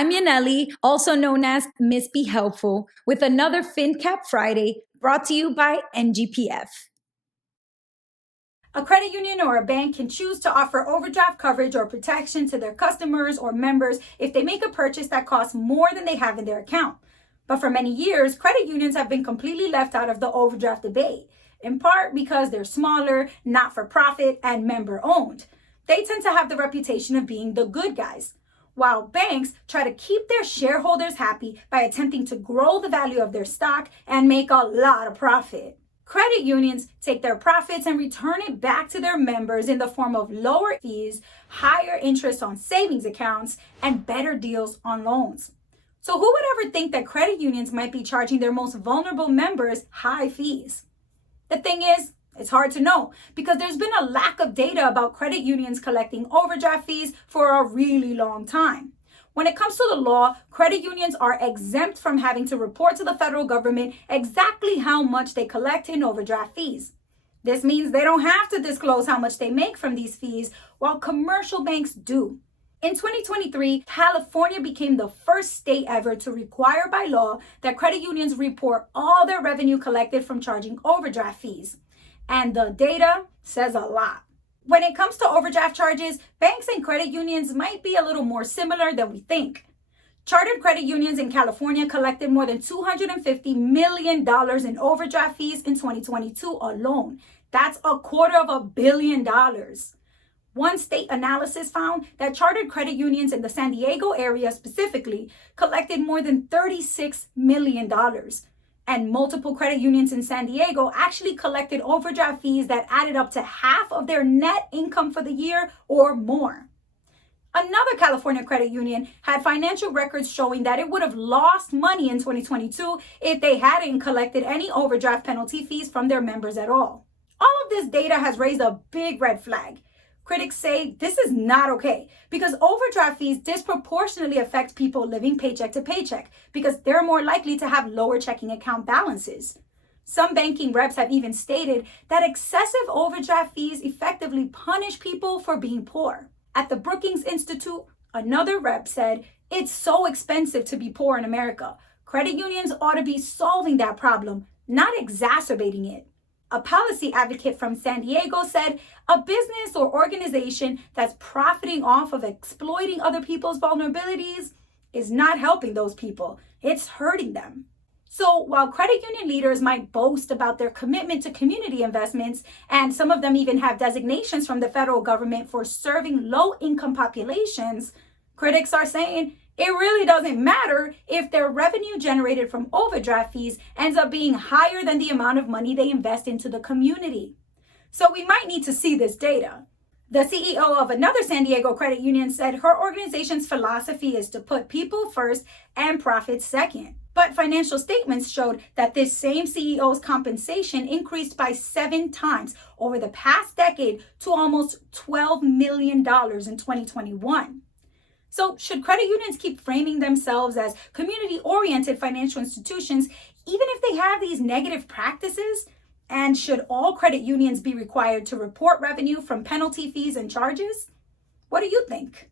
I'm Yaneli, also known as Miss Be Helpful, with another FinCap Friday brought to you by NGPF. A credit union or a bank can choose to offer overdraft coverage or protection to their customers or members if they make a purchase that costs more than they have in their account. But for many years, credit unions have been completely left out of the overdraft debate, in part because they're smaller, not-for-profit, and member-owned. They tend to have the reputation of being the good guys, while banks try to keep their shareholders happy by attempting to grow the value of their stock and make a lot of profit. Credit unions take their profits and return it back to their members in the form of lower fees, higher interest on savings accounts, and better deals on loans. So who would ever think that credit unions might be charging their most vulnerable members high fees? The thing is, it's hard to know because there's been a lack of data about credit unions collecting overdraft fees for a really long time. When it comes to the law, credit unions are exempt from having to report to the federal government exactly how much they collect in overdraft fees. This means they don't have to disclose how much they make from these fees, while commercial banks do. In 2023, California became the first state ever to require by law that credit unions report all their revenue collected from charging overdraft fees. And the data says a lot. When it comes to overdraft charges, banks and credit unions might be a little more similar than we think. Chartered credit unions in California collected more than $250 million in overdraft fees in 2022 alone. That's $250 million. One state analysis found that chartered credit unions in the San Diego area specifically collected more than $36 million. And multiple credit unions in San Diego actually collected overdraft fees that added up to half of their net income for the year or more. Another California credit union had financial records showing that it would have lost money in 2022 if they hadn't collected any overdraft penalty fees from their members at all. All of this data has raised a big red flag. Critics say this is not okay because overdraft fees disproportionately affect people living paycheck to paycheck because they're more likely to have lower checking account balances. Some banking reps have even stated that excessive overdraft fees effectively punish people for being poor. At the Brookings Institute, another rep said, "It's so expensive to be poor in America. Credit unions ought to be solving that problem, not exacerbating it." A policy advocate from San Diego said, "A business or organization that's profiting off of exploiting other people's vulnerabilities is not helping those people. It's hurting them." So while credit union leaders might boast about their commitment to community investments, and some of them even have designations from the federal government for serving low-income populations, critics are saying it really doesn't matter if their revenue generated from overdraft fees ends up being higher than the amount of money they invest into the community. So we might need to see this data. The CEO of another San Diego credit union said her organization's philosophy is to put people first and profits second. But financial statements showed that this same CEO's compensation increased by 7 times over the past decade to almost $12 million in 2021. So should credit unions keep framing themselves as community-oriented financial institutions even if they have these negative practices? And should all credit unions be required to report revenue from penalty fees and charges? What do you think?